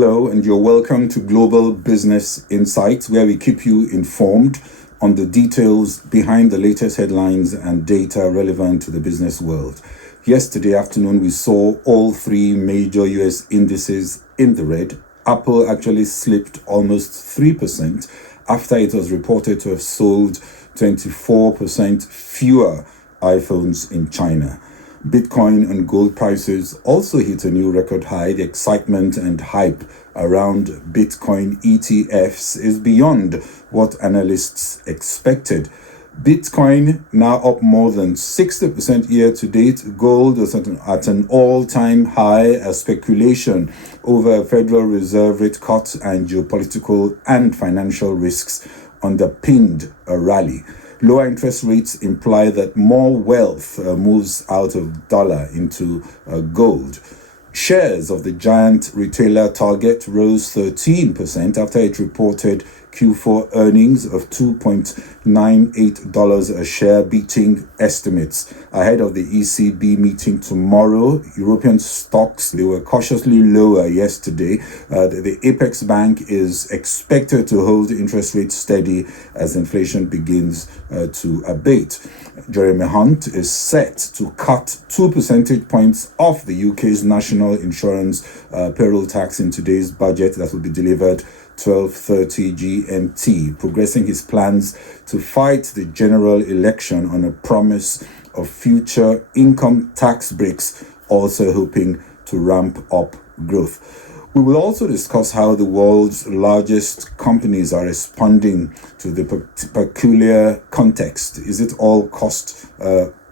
Hello, and you're welcome to Global Business Insights, where we keep you informed on the details behind the latest headlines and data relevant to the business world. Yesterday afternoon, we saw all three major US indices in the red. Apple actually slipped almost 3% after it was reported to have sold 24% fewer iPhones in China. Bitcoin and gold prices also hit a new record high. The excitement and hype around Bitcoin ETFs is beyond what analysts expected. Bitcoin now up more than 60% year to date. Gold is at an all-time high as speculation over a Federal Reserve rate cut and geopolitical and financial risks underpinned a rally. Lower interest rates imply that more wealth moves out of dollar into gold. Shares of the giant retailer Target rose 13% after it reported Q4 earnings of $2.98 a share, beating estimates. Ahead of the ECB meeting tomorrow, European stocks, they were cautiously lower yesterday. The Apex Bank is expected to hold interest rates steady as inflation begins to abate. Jeremy Hunt is set to cut 2 percentage points off the UK's national insurance payroll tax in today's budget that will be delivered 12:30 GMT, progressing his plans to fight the general election on a promise of future income tax breaks, also hoping to ramp up growth. We will also discuss how the world's largest companies are responding to the peculiar context. Is it all cost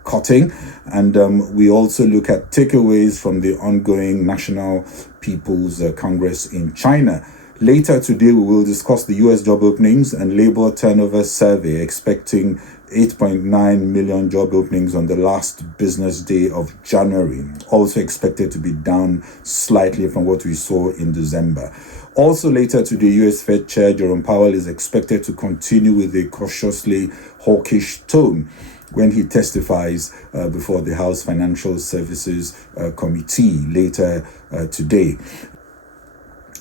cutting? And we also look at takeaways from the ongoing National People's Congress in China. Later today, we will discuss the US job openings and labor turnover survey, expecting 8.9 million job openings on the last business day of January, also expected to be down slightly from what we saw in December. Also later today, US Fed Chair Jerome Powell is expected to continue with a cautiously hawkish tone when he testifies before the House Financial Services Committee later today.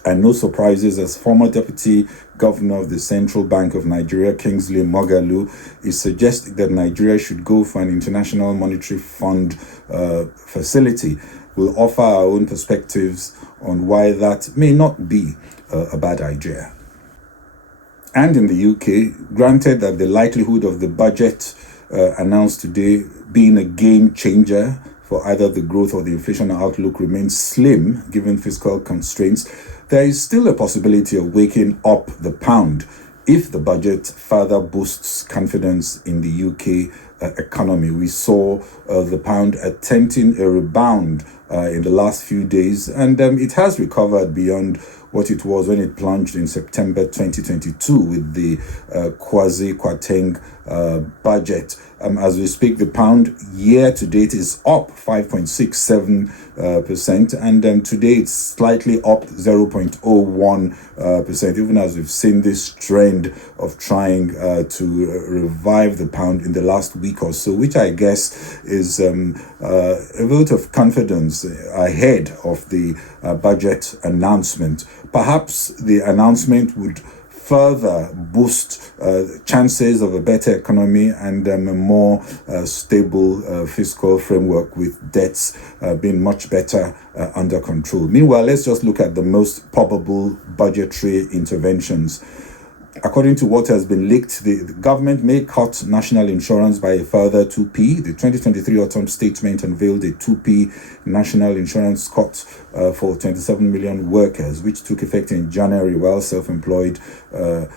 And no surprises, as former Deputy Governor of the Central Bank of Nigeria, Kingsley Moghalu, is suggesting that Nigeria should go for an International Monetary Fund facility. We'll offer our own perspectives on why that may not be a bad idea. And in the UK, granted that the likelihood of the budget announced today being a game changer for either the growth or the inflation outlook remains slim, given fiscal constraints, there is still a possibility of waking up the pound if the budget further boosts confidence in the UK economy. We saw the pound attempting a rebound in the last few days, and it has recovered beyond what it was when it plunged in September 2022 with the quasi-Kwarteng budget. As we speak, the pound year to date is up 5.67%, and today it's slightly up 0.01%, even as we've seen this trend of trying to revive the pound in the last week or so, which I guess is a vote of confidence ahead of the budget announcement. Perhaps the announcement would further boost chances of a better economy and a more stable fiscal framework, with debts being much better under control. Meanwhile, let's just look at the most probable budgetary interventions. According to what has been leaked, the government may cut national insurance by a further 2p. The 2023 autumn statement unveiled a 2p national insurance cut for 27 million workers, which took effect in January, while self-employed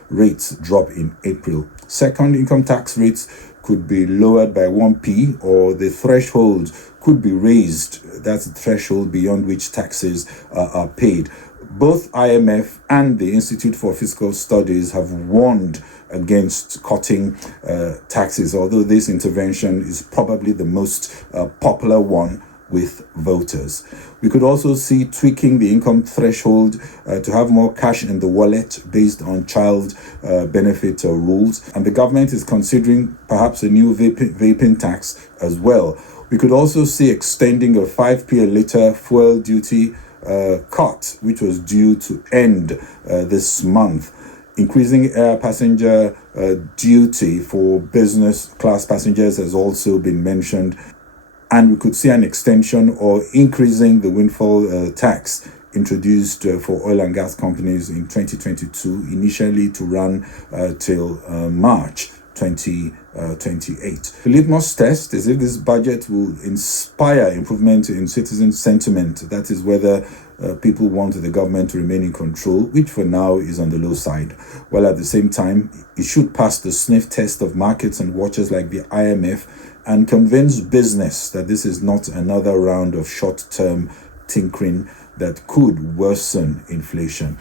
rates drop in April. Second, income tax rates could be lowered by 1p, or the threshold could be raised. That's the threshold beyond which taxes are paid. Both IMF and the Institute for Fiscal Studies have warned against cutting taxes, although this intervention is probably the most popular one with voters. We could also see tweaking the income threshold to have more cash in the wallet based on child benefit rules. And the government is considering perhaps a new vaping tax as well. We could also see extending of 5p a litre fuel duty cut, which was due to end this month. Increasing air passenger duty for business class passengers has also been mentioned, and we could see an extension or increasing the windfall tax introduced for oil and gas companies in 2022, initially to run till March 2028. The litmus test is if this budget will inspire improvement in citizen sentiment. That is whether people want the government to remain in control, which for now is on the low side. While at the same time, it should pass the sniff test of markets and watchers like the IMF and convince business that this is not another round of short-term tinkering that could worsen inflation.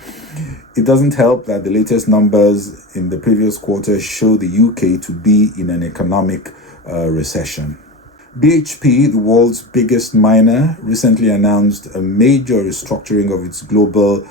It doesn't help that the latest numbers in the previous quarter show the UK to be in an economic recession. BHP, the world's biggest miner, recently announced a major restructuring of its global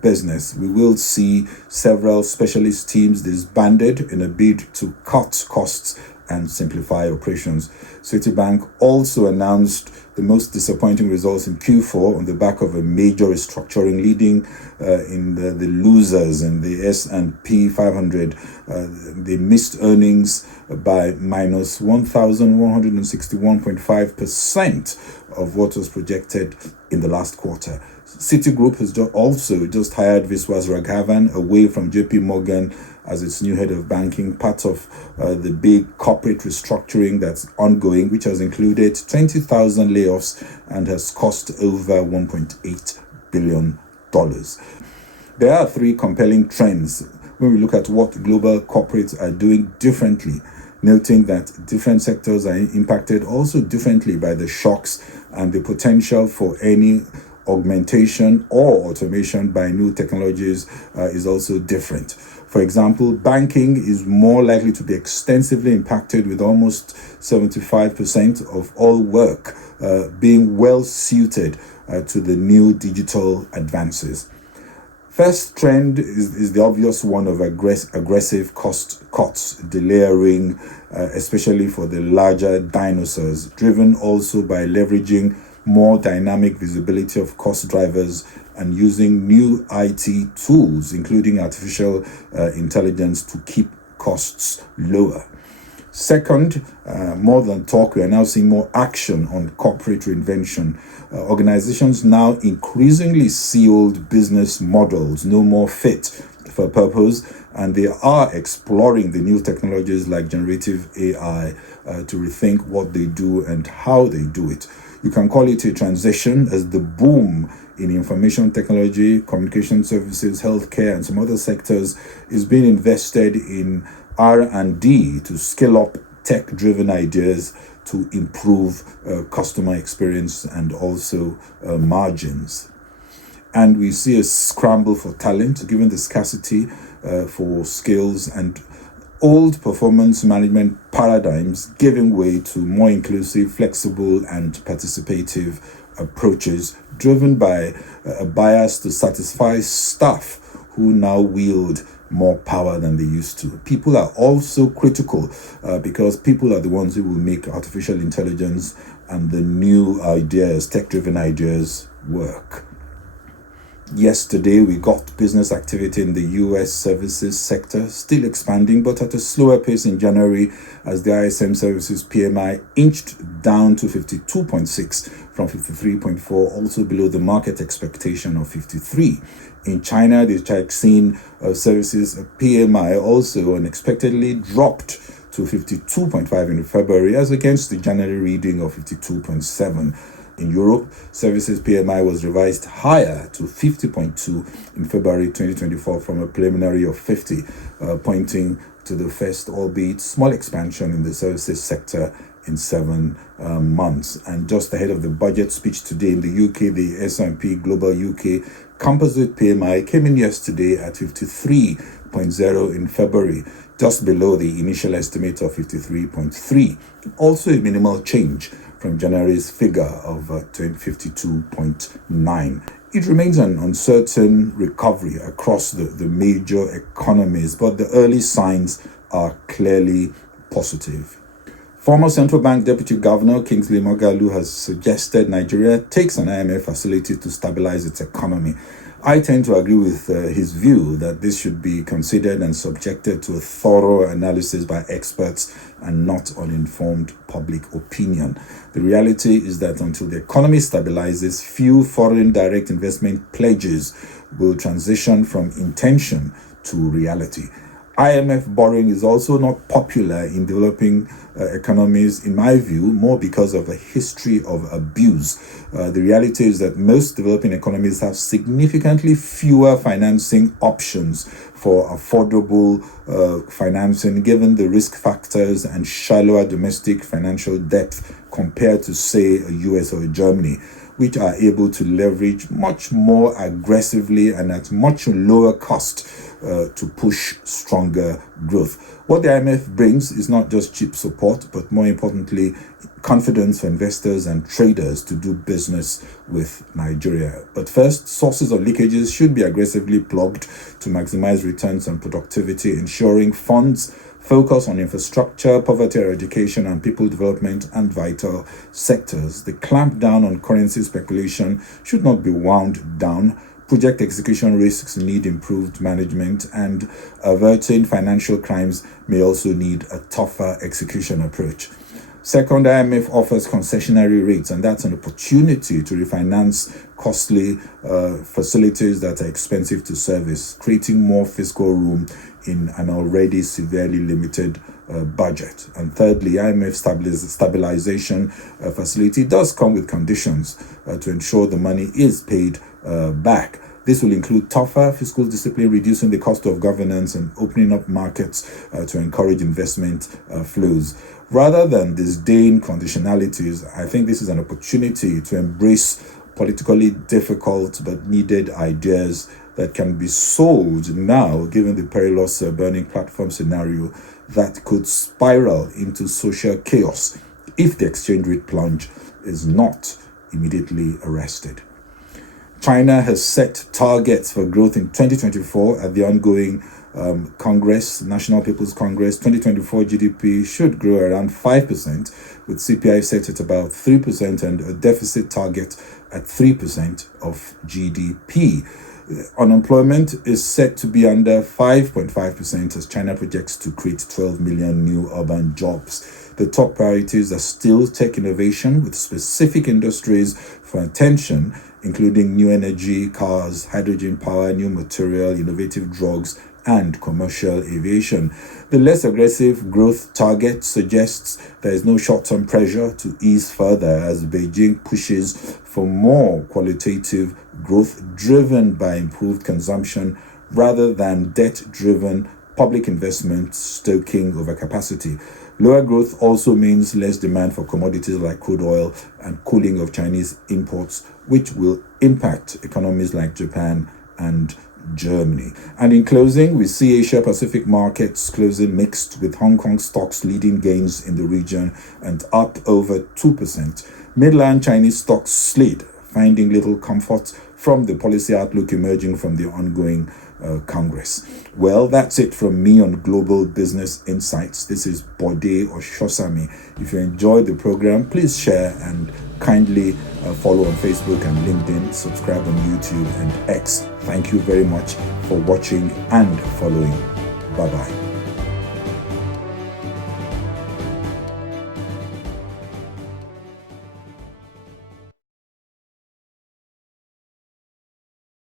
business. We will see several specialist teams disbanded in a bid to cut costs and simplify operations. Citibank also announced the most disappointing results in Q4 on the back of a major restructuring, leading in the losers in the S&P 500. They missed earnings by minus 1,161.5% of what was projected in the last quarter. Citigroup has also just hired Viswas Raghavan away from JP Morgan as its new head of banking, part of the big corporate restructuring that's ongoing, which has included 20,000 layoffs and has cost over $1.8 billion. There are three compelling trends when we look at what global corporates are doing differently, noting that different sectors are impacted also differently by the shocks, and the potential for any augmentation or automation by new technologies is also different. For example, banking is more likely to be extensively impacted, with almost 75% of all work being well suited to the new digital advances. First trend is the obvious one of aggressive cost cuts, delayering, especially for the larger dinosaurs, driven also by leveraging more dynamic visibility of cost drivers and using new IT tools, including artificial intelligence, to keep costs lower. Second, more than talk, we are now seeing more action on corporate reinvention. Organizations now increasingly see old business models no more fit for purpose, and they are exploring the new technologies like generative AI to rethink what they do and how they do it. You can call it a transition, as the boom in information technology, communication services, healthcare, and some other sectors is being invested in R&D to scale up tech-driven ideas to improve customer experience and also margins. And we see a scramble for talent, given the scarcity for skills, and old performance management paradigms giving way to more inclusive, flexible, and participative approaches, driven by a bias to satisfy staff who now wield more power than they used to. People are also critical because people are the ones who will make artificial intelligence and the new ideas, tech-driven ideas, work. Yesterday, we got business activity in the US services sector still expanding, but at a slower pace in January, as the ISM services PMI inched down to 52.6 from 53.4, also below the market expectation of 53. In China, the Caixin services PMI also unexpectedly dropped to 52.5 in February, as against the January reading of 52.7. In Europe, services PMI was revised higher to 50.2 in February 2024 from a preliminary of 50, pointing to the first, albeit small, expansion in the services sector in 7 months. And just ahead of the budget speech today in the UK, the S&P Global UK Composite PMI came in yesterday at 53.0 in February, just below the initial estimate of 53.3. Also a minimal change from January's figure of 52.9. It remains an uncertain recovery across the major economies, but the early signs are clearly positive. Former Central Bank Deputy Governor Kingsley Moghalu has suggested Nigeria takes an IMF facility to stabilize its economy. I tend to agree with his view that this should be considered and subjected to a thorough analysis by experts and not uninformed public opinion. The reality is that until the economy stabilizes, few foreign direct investment pledges will transition from intention to reality. IMF borrowing is also not popular in developing economies, in my view, more because of a history of abuse. The reality is that most developing economies have significantly fewer financing options for affordable financing, given the risk factors and shallower domestic financial depth compared to, say, a US or a Germany, which are able to leverage much more aggressively and at much lower cost to push stronger growth. What the IMF brings is not just cheap support, but more importantly, confidence for investors and traders to do business with Nigeria. But first, sources of leakages should be aggressively plugged to maximize returns on productivity, ensuring funds focus on infrastructure, poverty eradication, and people development and vital sectors. The clampdown on currency speculation should not be wound down. Project execution risks need improved management, and averting financial crimes may also need a tougher execution approach. Second, IMF offers concessionary rates, and that's an opportunity to refinance costly facilities that are expensive to service, creating more fiscal room in an already severely limited budget. And thirdly, IMF stabilization facility does come with conditions to ensure the money is paid back. This will include tougher fiscal discipline, reducing the cost of governance, and opening up markets to encourage investment flows. Rather than disdain conditionalities, I think this is an opportunity to embrace politically difficult but needed ideas that can be sold now, given the perilous burning platform scenario that could spiral into social chaos if the exchange rate plunge is not immediately arrested. China has set targets for growth in 2024 at the ongoing National People's Congress. 2024 GDP should grow around 5%, with CPI set at about 3% and a deficit target at 3% of GDP. Unemployment is set to be under 5.5% as China projects to create 12 million new urban jobs. The top priorities are still tech innovation, with specific industries for attention, including new energy, cars, hydrogen power, new material, innovative drugs, and commercial aviation. The less aggressive growth target suggests there is no short-term pressure to ease further as Beijing pushes for more qualitative growth driven by improved consumption rather than debt-driven public investment stoking overcapacity. Lower growth also means less demand for commodities like crude oil and cooling of Chinese imports, which will impact economies like Japan and Germany. And in closing, we see Asia Pacific markets closing mixed, with Hong Kong stocks leading gains in the region and up over 2%. Mainland Chinese stocks slid, finding little comfort from the policy outlook emerging from the ongoing Congress. Well, that's it from me on Global Business Insights. This is Bode Oshosami. If you enjoyed the program, please share and kindly follow on Facebook and LinkedIn, subscribe on YouTube and X. Thank you very much for watching and following. Bye-bye.